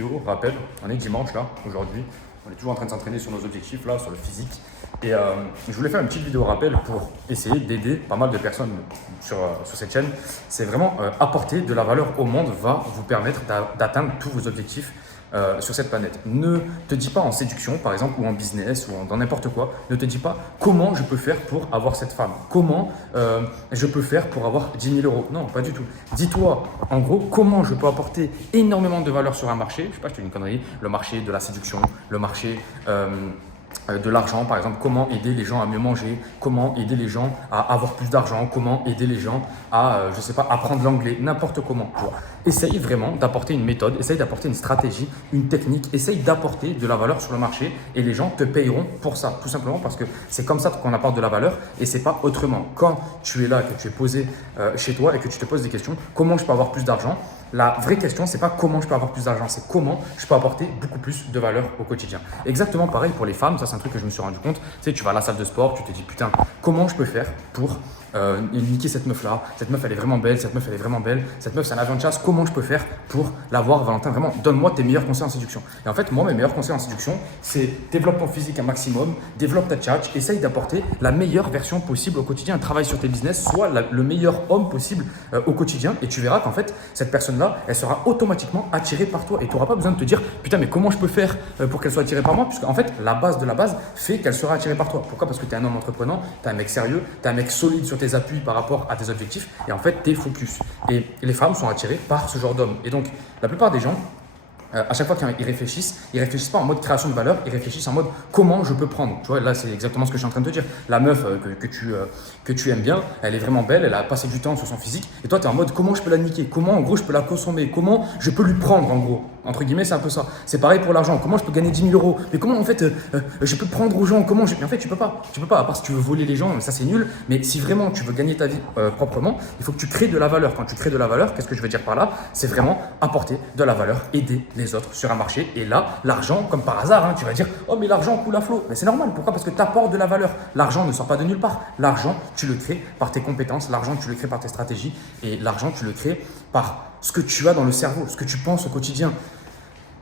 vidéo rappel. On est dimanche là, aujourd'hui. On est toujours en train de s'entraîner sur nos objectifs là, sur le physique. Et je voulais faire une petite vidéo rappel pour essayer d'aider pas mal de personnes sur cette chaîne. C'est vraiment apporter de la valeur au monde va vous permettre d'atteindre tous vos objectifs sur cette planète. Ne te dis pas en séduction, par exemple, ou en business, ou dans n'importe quoi, ne te dis pas comment je peux faire pour avoir cette femme, comment je peux faire pour avoir 10 000 euros. Non, pas du tout. Dis-toi, en gros, comment je peux apporter énormément de valeur sur un marché. Je sais pas, je te dis une connerie, le marché de la séduction, le marché de l'argent, par exemple, comment aider les gens à mieux manger, comment aider les gens à avoir plus d'argent, comment aider les gens à, je sais pas, apprendre l'anglais, n'importe comment. Tu vois. Essaye vraiment d'apporter une méthode, essaye d'apporter une stratégie, une technique, essaye d'apporter de la valeur sur le marché et les gens te payeront pour ça, tout simplement parce que c'est comme ça qu'on apporte de la valeur et c'est pas autrement. Quand tu es là, que tu es posé chez toi et que tu te poses des questions, comment je peux avoir plus d'argent? La vraie question, c'est pas comment je peux avoir plus d'argent, c'est comment je peux apporter beaucoup plus de valeur au quotidien. Exactement pareil pour les femmes, ça c'est un truc que je me suis rendu compte. Tu sais, tu vas à la salle de sport, tu te dis putain, comment je peux faire pour niquer cette meuf-là, cette meuf elle est vraiment belle, cette meuf elle est vraiment belle, cette meuf c'est un avion de chasse, comment je peux faire pour l'avoir, Valentin? Vraiment, donne-moi tes meilleurs conseils en séduction. Et en fait, moi, mes meilleurs conseils en séduction, c'est développe ton physique un maximum, développe ta tchatch, essaye d'apporter la meilleure version possible au quotidien, travaille sur tes business, sois le meilleur homme possible au quotidien et tu verras qu'en fait, cette personne-là, elle sera automatiquement attirée par toi et tu n'auras pas besoin de te dire putain, mais comment je peux faire pour qu'elle soit attirée par moi? Puisque en fait, la base de la base fait qu'elle sera attirée par toi. Pourquoi? Parce que tu es un homme entreprenant, tu es un mec sérieux, tu es un mec solide sur tes appuis par rapport à tes objectifs et en fait, tu es focus. Et les femmes sont attirées par ce genre d'homme. Et donc, la plupart des gens, à chaque fois qu'ils réfléchissent pas en mode création de valeur, ils réfléchissent en mode comment je peux prendre. Tu vois, là, c'est exactement ce que je suis en train de te dire. La meuf que tu aimes bien, elle est vraiment belle, elle a passé du temps sur son physique. Et toi, tu es en mode comment je peux la niquer? Comment, en gros, je peux la consommer? Comment je peux lui prendre, en gros? Entre guillemets, c'est un peu ça. C'est pareil pour l'argent. Comment je peux gagner 10 000 euros? Mais comment, en fait, je peux prendre aux gens? Comment Mais en fait, tu peux pas. Tu peux pas, à part si tu veux voler les gens, ça c'est nul. Mais si vraiment tu veux gagner ta vie proprement, il faut que tu crées de la valeur. Quand tu crées de la valeur, qu'est-ce que je veux dire par là? C'est vraiment apporter de la valeur, aider les autres sur un marché. Et là, l'argent, comme par hasard, hein, tu vas dire oh, mais l'argent coule à flot. Mais c'est normal. Pourquoi? Parce que tu apportes de la valeur. L'argent ne sort pas de nulle part. L'argent, tu le crées par tes compétences. L'argent, tu le crées par tes stratégies. Et l'argent, tu le crées par ce que tu as dans le cerveau, ce que tu penses au quotidien.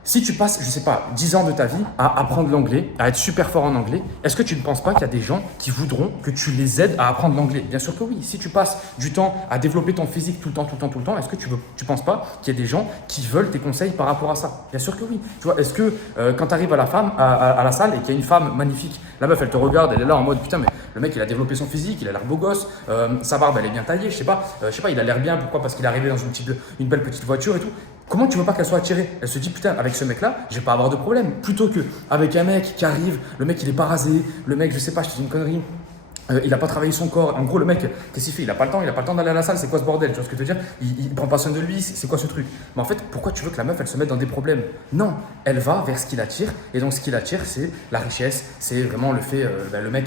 Si tu passes, je ne sais pas, 10 ans de ta vie à apprendre l'anglais, à être super fort en anglais, est-ce que tu ne penses pas qu'il y a des gens qui voudront que tu les aides à apprendre l'anglais? Bien sûr que oui. Si tu passes du temps à développer ton physique tout le temps, est-ce que tu ne penses pas qu'il y a des gens qui veulent tes conseils par rapport à ça? Bien sûr que oui. Tu vois, est-ce que quand tu arrives à la salle et qu'il y a une femme magnifique, la meuf elle te regarde, elle est là en mode putain mais le mec il a développé son physique, il a l'air beau gosse, sa barbe elle est bien taillée, je sais pas, il a l'air bien, pourquoi? Parce qu'il est arrivé dans une belle petite voiture et tout. Comment tu veux pas qu'elle soit attirée? Elle se dit putain, avec ce mec-là, je vais pas avoir de problème. Plutôt que avec un mec qui arrive, le mec il est pas rasé, le mec, je sais pas, je te dis une connerie. Il n'a pas travaillé son corps. En gros, le mec, qu'est-ce qu'il fait? Il n'a pas le temps d'aller à la salle. C'est quoi ce bordel? Tu vois ce que je veux dire? Il prend pas soin de lui. C'est quoi ce truc? Mais en fait, pourquoi tu veux que la meuf, elle se mette dans des problèmes? Non, elle va vers ce qui l'attire. Et donc, ce qui l'attire, c'est la richesse. C'est vraiment le fait, le mec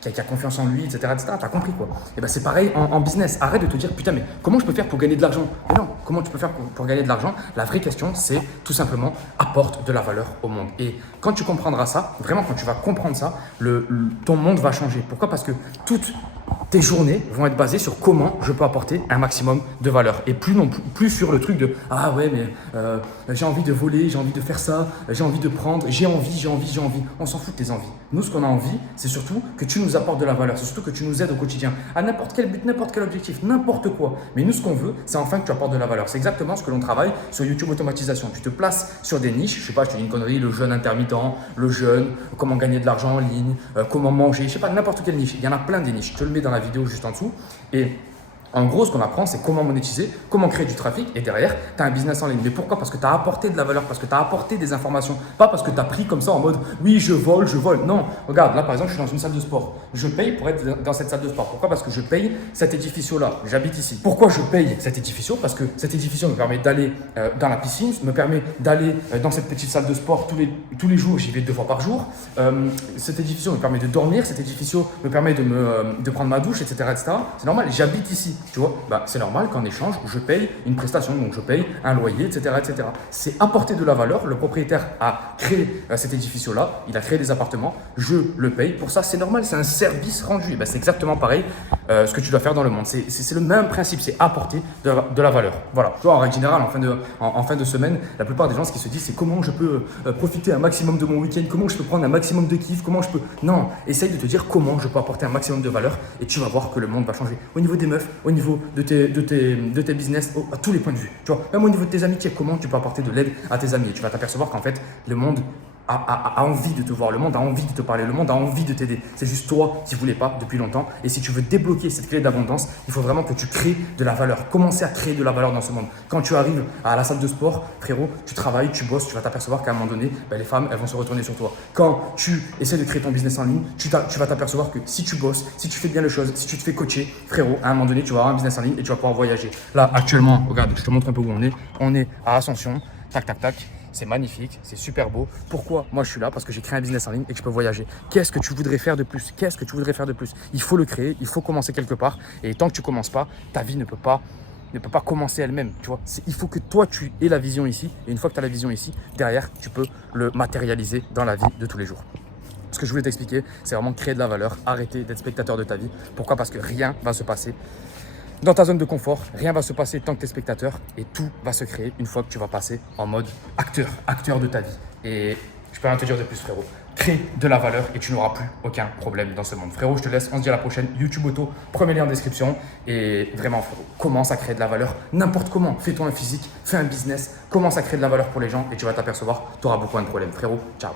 qui a confiance en lui, etc. T'as compris quoi? Et ben c'est pareil en business. Arrête de te dire, putain, mais comment je peux faire pour gagner de l'argent? Mais non, comment tu peux faire pour gagner de l'argent? La vraie question, c'est tout simplement apporte de la valeur au monde. Et quand tu comprendras ça, vraiment, quand tu vas comprendre ça, ton monde va changer. Pourquoi? Parce que toutes tes journées vont être basées sur comment je peux apporter un maximum de valeur et plus sur le truc de ah ouais mais j'ai envie de voler, j'ai envie de faire ça, j'ai envie de prendre, j'ai envie. On s'en fout de tes envies. Nous ce qu'on a envie, c'est surtout que tu nous apportes de la valeur, c'est surtout que tu nous aides au quotidien à n'importe quel but, n'importe quel objectif, n'importe quoi. Mais nous ce qu'on veut, c'est enfin que tu apportes de la valeur. C'est exactement ce que l'on travaille sur YouTube Automatisation. Tu te places sur des niches, je sais pas, je te dis une connerie, le jeûne intermittent, le jeûne, comment gagner de l'argent en ligne, comment manger, je sais pas, n'importe quelle niche. Il y en a plein des niches. Je te le mets dans la vidéo juste en dessous. Et en gros, ce qu'on apprend, c'est comment monétiser, comment créer du trafic et derrière, tu as un business en ligne. Mais pourquoi? Parce que tu as apporté de la valeur, parce que tu as apporté des informations. Pas parce que tu as pris comme ça en mode oui, je vole. Non, regarde, là par exemple, je suis dans une salle de sport. Je paye pour être dans cette salle de sport. Pourquoi? Parce que je paye cet édifice-là. J'habite ici. Pourquoi je paye cet édifice? Parce que cet édifice me permet d'aller dans la piscine, me permet d'aller dans cette petite salle de sport tous les jours. J'y vais 2 fois par jour. Cet édifice me permet de dormir. Cet édifice me permet de prendre ma douche, etc. C'est normal, j'habite ici. Tu vois, c'est normal qu'en échange, je paye une prestation, donc je paye un loyer, etc. C'est apporter de la valeur. Le propriétaire a créé cet édifice-là, il a créé des appartements, je le paye. Pour ça, c'est normal, c'est un service rendu. Et c'est exactement pareil ce que tu dois faire dans le monde. C'est le même principe, c'est apporter de la valeur. Voilà. Tu vois, en règle générale, en fin de semaine, la plupart des gens, ce qu'ils se disent, c'est comment je peux profiter un maximum de mon week-end, comment je peux prendre un maximum de kiff, comment je peux… Non, essaye de te dire comment je peux apporter un maximum de valeur et tu vas voir que le monde va changer. Au niveau des meufs, au niveau de tes business, à tous les points de vue. Tu vois, même au niveau de tes amitiés, comment tu peux apporter de l'aide à tes amis. Et tu vas t'apercevoir qu'en fait, le monde a envie de te voir, le monde a envie de te parler, le monde a envie de t'aider. C'est juste toi qui ne voulais pas depuis longtemps. Et si tu veux débloquer cette clé d'abondance, il faut vraiment que tu crées de la valeur. Commencer à créer de la valeur dans ce monde. Quand tu arrives à la salle de sport, frérot, tu travailles, tu bosses, tu vas t'apercevoir qu'à un moment donné, les femmes, elles vont se retourner sur toi. Quand tu essaies de créer ton business en ligne, tu vas t'apercevoir que si tu bosses, si tu fais bien les choses, si tu te fais coacher, frérot, à un moment donné, tu vas avoir un business en ligne et tu vas pouvoir voyager. Là, actuellement, regarde, je te montre un peu où on est. On est à Ascension, tac, tac, tac. C'est magnifique, c'est super beau. Pourquoi moi je suis là? Parce que j'ai créé un business en ligne et que je peux voyager. Qu'est-ce que tu voudrais faire de plus? Qu'est-ce que tu voudrais faire de plus? Il faut le créer, il faut commencer quelque part. Et tant que tu ne commences pas, ta vie ne peut pas commencer elle-même. Tu vois, il faut que toi tu aies la vision ici. Et une fois que tu as la vision ici, derrière, tu peux le matérialiser dans la vie de tous les jours. Ce que je voulais t'expliquer, c'est vraiment créer de la valeur, arrêter d'être spectateur de ta vie. Pourquoi? Parce que rien va se passer dans ta zone de confort, rien va se passer tant que tu es spectateur et tout va se créer une fois que tu vas passer en mode acteur de ta vie. Et je peux rien te dire de plus, frérot. Crée de la valeur et tu n'auras plus aucun problème dans ce monde. Frérot, je te laisse, on se dit à la prochaine. YouTube Auto, premier lien en description. Et vraiment, frérot, commence à créer de la valeur n'importe comment. Fais-toi un physique, fais un business, commence à créer de la valeur pour les gens et tu vas t'apercevoir, tu auras beaucoup moins de problèmes. Frérot, ciao.